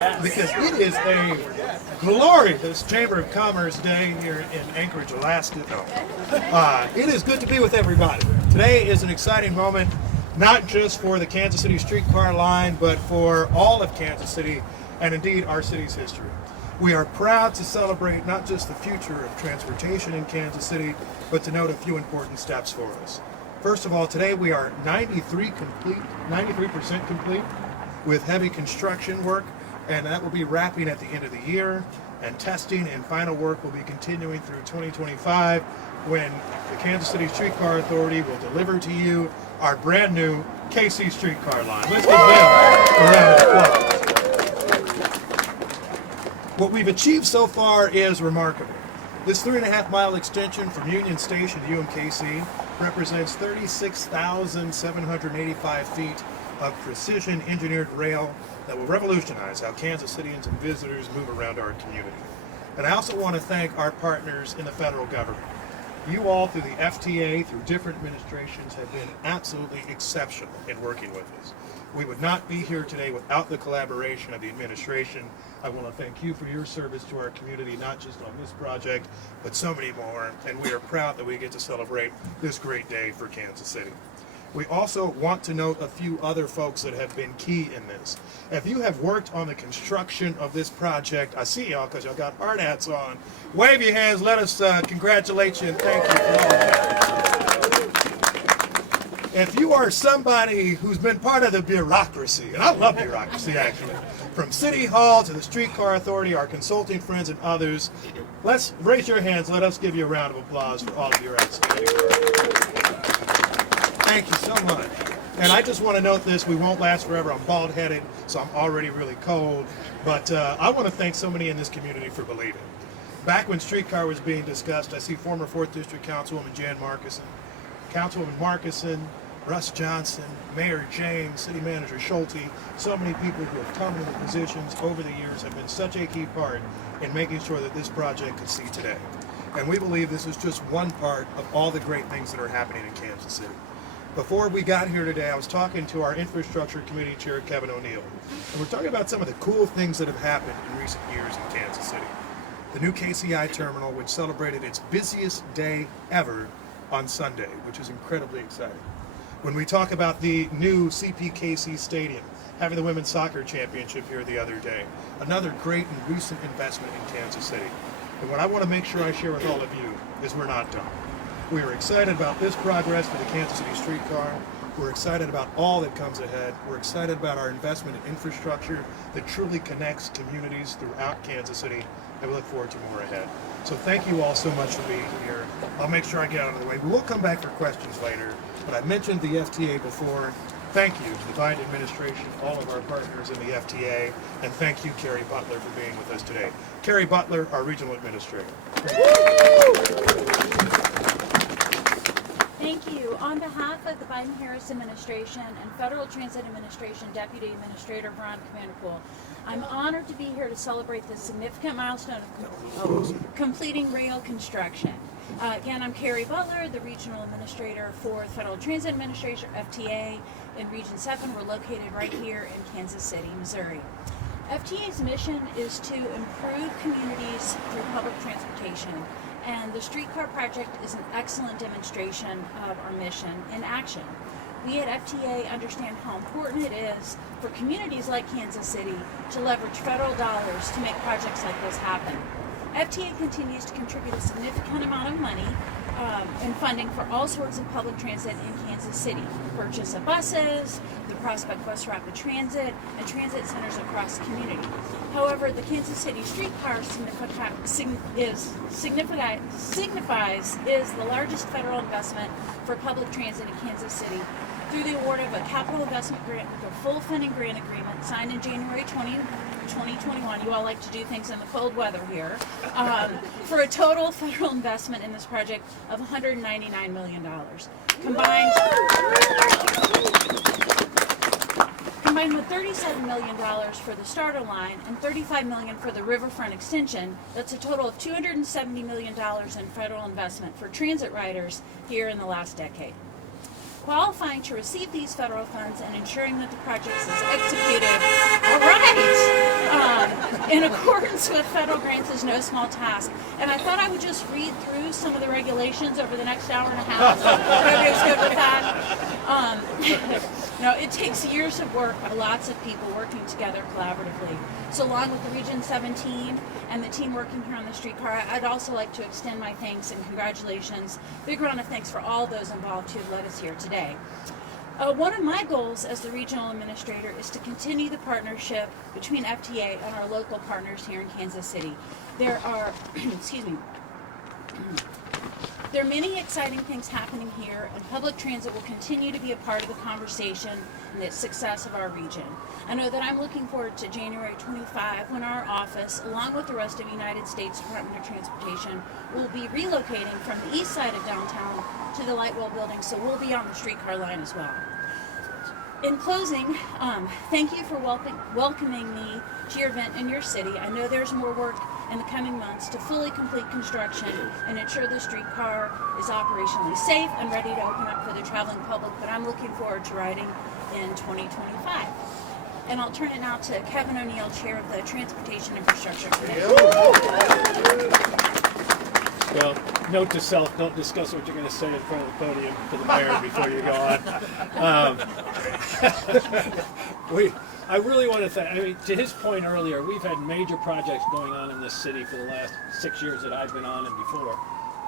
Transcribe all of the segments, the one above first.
because it is a glorious Chamber of Commerce day here in Anchorage, Alaska. It is good to be with everybody. Today is an exciting moment, not just for the Kansas City streetcar line, but for all of Kansas City and indeed our city's history. We are proud to celebrate not just the future of transportation in Kansas City, but to note a few important steps for us. First of all, today we are 93% complete with heavy construction work, and that will be wrapping at the end of the year, and testing and final work will be continuing through 2025 when the Kansas City Streetcar Authority will deliver to you our brand new KC streetcar line. Let's give them a round of applause. What we've achieved so far is remarkable. This 3.5-mile extension from Union Station to UMKC represents 36,785 feet of precision engineered rail that will revolutionize how Kansas Cityans and visitors move around our community. And I also want to thank our partners in the federal government. You all, through the FTA, through different administrations, have been absolutely exceptional in working with us. We would not be here today without the collaboration of the administration. I want to thank you for your service to our community, not just on this project, but so many more. And we are proud that we get to celebrate this great day for Kansas City. We also want to note a few other folks that have been key in this. If you have worked on the construction of this project, I see y'all because y'all got hard hats on. Wave your hands, let us congratulate you and thank you for all of that. If you are somebody who's been part of the bureaucracy, and I love bureaucracy actually, from City Hall to the Streetcar Authority, our consulting friends and others, let's raise your hands, let us give you a round of applause for all of your outstanding work. Thank you so much. And I just want to note this, we won't last forever. I'm bald-headed, so I'm already really cold. But I want to thank so many in this community for believing. Back when streetcar was being discussed, I see former 4th District Councilwoman Jan Markison, Councilwoman Markison, Russ Johnson, Mayor James, City Manager Schulte, so many people who have come into positions over the years have been such a key part in making sure that this project could see today. And we believe this is just one part of all the great things that are happening in Kansas City. Before we got here today, I was talking to our Infrastructure Committee Chair, Kevin O'Neill, and we're talking about some of the cool things that have happened in recent years in Kansas City. The new KCI terminal, which celebrated its busiest day ever on Sunday, which is incredibly exciting. When we talk about the new CPKC Stadium, having the Women's Soccer Championship here the other day, another great and recent investment in Kansas City. And what I want to make sure I share with all of you is we're not done. We are excited about this progress for the Kansas City streetcar. We're excited about all that comes ahead. We're excited about our investment in infrastructure that truly connects communities throughout Kansas City, and we look forward to more ahead. So thank you all so much for being here. I'll make sure I get out of the way. We will come back for questions later, but I mentioned the FTA before. Thank you to the Biden administration, all of our partners in the FTA, and thank you, Carrie Butler, for being with us today. Carrie Butler, our regional administrator. Thank you. On behalf of the Biden-Harris administration and Federal Transit Administration Deputy Administrator Veronica Vanderpool, I'm honored to be here to celebrate this significant milestone of completing rail construction. Again, I'm Carrie Butler, the Regional Administrator for the Federal Transit Administration, FTA, in Region 7. We're located right here in Kansas City, Missouri. FTA's mission is to improve communities through public transportation, and the streetcar project is an excellent demonstration of our mission in action. We at FTA understand how important it is for communities like Kansas City to leverage federal dollars to make projects like this happen. FTA continues to contribute a significant amount of money and funding for all sorts of public transit in Kansas City. Purchase of buses, the Prospect Bus Rapid Transit, and transit centers across the community. However, the Kansas City streetcar signifies the largest federal investment for public transit in Kansas City through the award of a capital investment grant with a full funding grant agreement signed in January 2021. You all like to do things in the cold weather here. For a total federal investment in this project of $199 million. Combined with $37 million for the starter line and $35 million for the riverfront extension, that's a total of $270 million in federal investment for transit riders here in the last decade. Qualifying to receive these federal funds and ensuring that the project is executed in accordance with federal grants is no small task. And I thought I would just read through some of the regulations over the next hour and a half. Everybody's good with that. No, it takes years of work by lots of people working together collaboratively. So along with the Region 17 and the team working here on the streetcar, I'd also like to extend my thanks and congratulations. Big round of thanks for all those involved who have led us here today. One of my goals as the regional administrator is to continue the partnership between FTA and our local partners here in Kansas City. There are, excuse me, there are many exciting things happening here, and public transit will continue to be a part of the conversation and the success of our region. I know that I'm looking forward to January 25 when our office, along with the rest of the United States Department of Transportation, will be relocating from the east side of downtown to the Lightwell building, so we'll be on the streetcar line as well. In closing, thank you for welcoming me to your event in your city. I know there's more work in the coming months to fully complete construction and ensure the streetcar is operationally safe and ready to open up for the traveling public, but I'm looking forward to riding in 2025. And I'll turn it now to Kevin O'Neill, Chair of the Transportation Infrastructure Committee. Well, note to self, don't discuss what you're going to say in front of the podium to the mayor before you go on. I really want to thank, I mean, to his point earlier, we've had major projects going on in this city for the last 6 years that I've been on and before.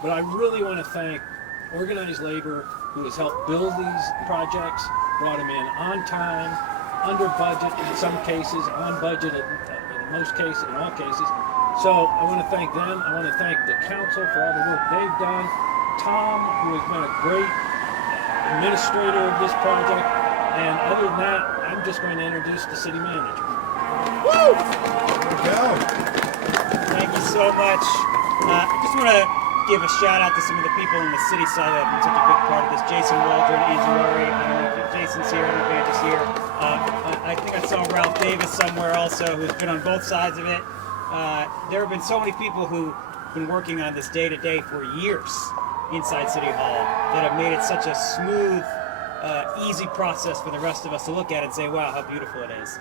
But I really want to thank organized labor who has helped build these projects, brought them in on time, under budget in some cases, on budget in most cases, in all cases. So I want to thank them. I want to thank the council for all the work they've done. Tom, who has been a great administrator of this project. And other than that, I'm just going to introduce the city manager. Woo! There we go. Thank you so much. I just want to give a shout out to some of the people on the city side that have been such a big part of this. Jason Waldron, Andrew Murray, I don't know if Jason's here, I don't know if Andrew's here. I think I saw Ralph Davis somewhere also, who's been on both sides of it. There have been so many people who've been working on this day to day for years inside City Hall that have made it such a smooth, easy process for the rest of us to look at and say, wow, how beautiful it is.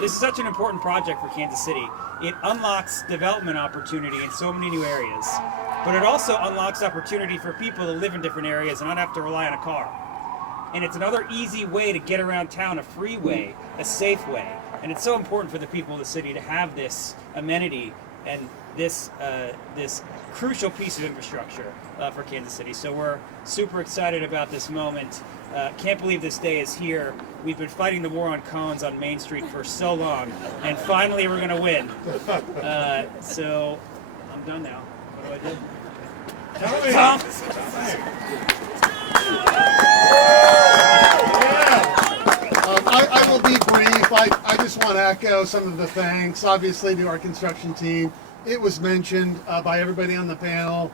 This is such an important project for Kansas City. It unlocks development opportunity in so many new areas, but it also unlocks opportunity for people to live in different areas and not have to rely on a car. And it's another easy way to get around town, a free way, a safe way. And it's so important for the people of the city to have this amenity and this crucial piece of infrastructure for Kansas City. So we're super excited about this moment. Can't believe this day is here. We've been fighting the war on cones on Main Street for so long, and finally we're going to win. So I'm done now. What do I do? Tom? I will be brief. I just want to echo some of the thanks, obviously, to our construction team. It was mentioned by everybody on the panel.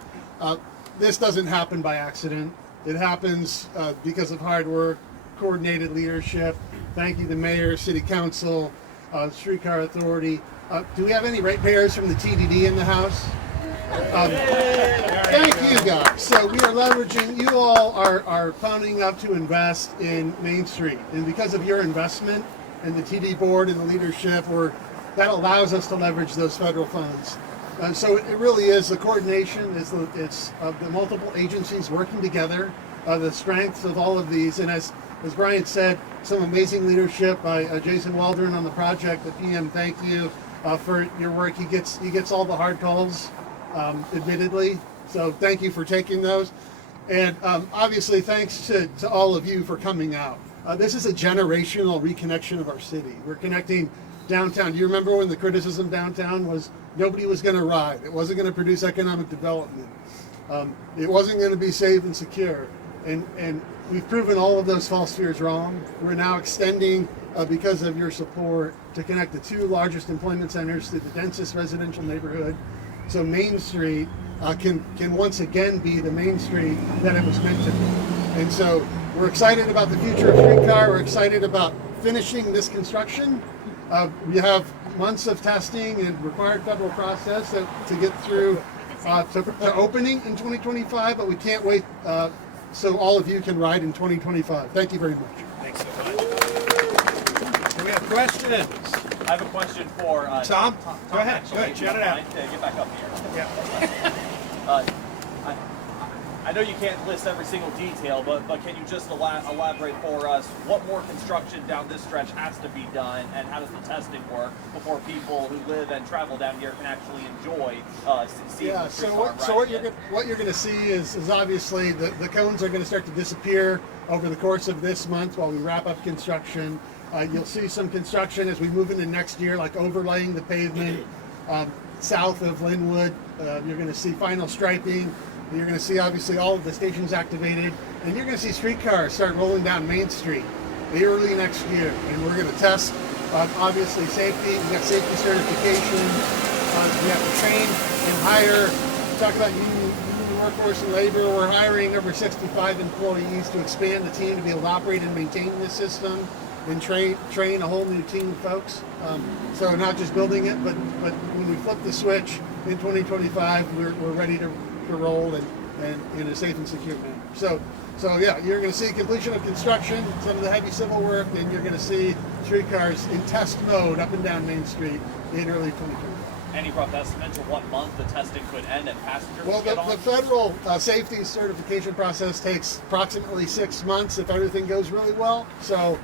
This doesn't happen by accident. It happens because of hard work, coordinated leadership. Thank you to Mayor, City Council, Streetcar Authority. Do we have any ratepayers from the TDD in the house? Thank you guys. So we are leveraging, you all are funding up to invest in Main Street. And because of your investment and the TD board and the leadership, that allows us to leverage those federal funds. So it really is the coordination, it's of the multiple agencies working together, the strengths of all of these. And as Brian said, some amazing leadership by Jason Waldron on the project. The PM, thank you for your work. He gets all the hard calls. Admittedly, so thank you for taking those, and obviously thanks to all of you for coming out. This is a generational reconnection of our city. We're connecting downtown. Do you remember when the criticism downtown was nobody was going to ride, it wasn't going to produce economic development, it wasn't going to be safe and secure, and we've proven all of those false fears wrong. We're now extending because of your support to connect the two largest employment centers to the densest residential neighborhood. So Main Street can once again be the Main Street that it was meant to be. And so we're excited about the future of Streetcar. We're excited about finishing this construction. We have months of testing and required federal process to get through to opening in 2025, but we can't wait so all of you can ride in 2025. Thank you very much. Thanks so much. Do we have questions? I have a question for Tom? Go ahead. actually, Go ahead. Shout it out. Get back up here. Yeah. I know you can't list every single detail, but can you just elaborate for us what more construction down this stretch has to be done, and how does the testing work before people who live and travel down here can actually enjoy seeing Yeah, the so streetcar what riding you're going to see is obviously the cones are going to start to disappear over the course of this month while we wrap up construction. You'll see some construction as we move into next year, like overlaying the pavement south of Linwood. You're going to see final striping. You're going to see obviously all of the stations activated, and you're going to see streetcars start rolling down Main Street early next year. And we're going to test obviously safety. We got safety certification. We have to train and hire. Talk about union workforce and labor. We're hiring over 65 employees to expand the team to be able to operate and maintain this system, and train a whole new team of folks. So not just building it, but when we flip the switch in 2025, we're ready to roll and in a safe and secure manner. So yeah, you're going to see completion of construction, some of the heavy civil work, and you're going to see streetcars in test mode up and down Main Street in early 2025. Any rough estimate to what month the testing could end and passengers Well, get on? the federal safety certification process takes approximately 6 months if everything goes really well. So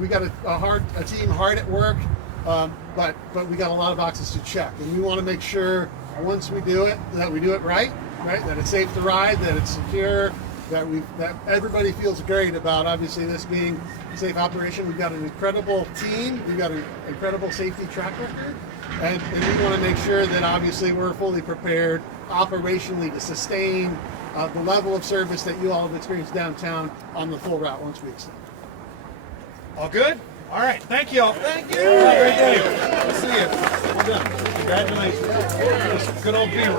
we got a team hard at work, but we got a lot of boxes to check, and we want to make sure once we do it that we do it right, that it's safe to ride, that it's secure, that everybody feels great about obviously this being a safe operation. We've got an incredible team, we've got an incredible safety track record, and we want to make sure that obviously we're fully prepared operationally to sustain the level of service that you all have experienced downtown on the full route once we extend. All good? All right. Thank you all. Thank you. Great day. Good to see you. Well done. Congratulations. Good old B.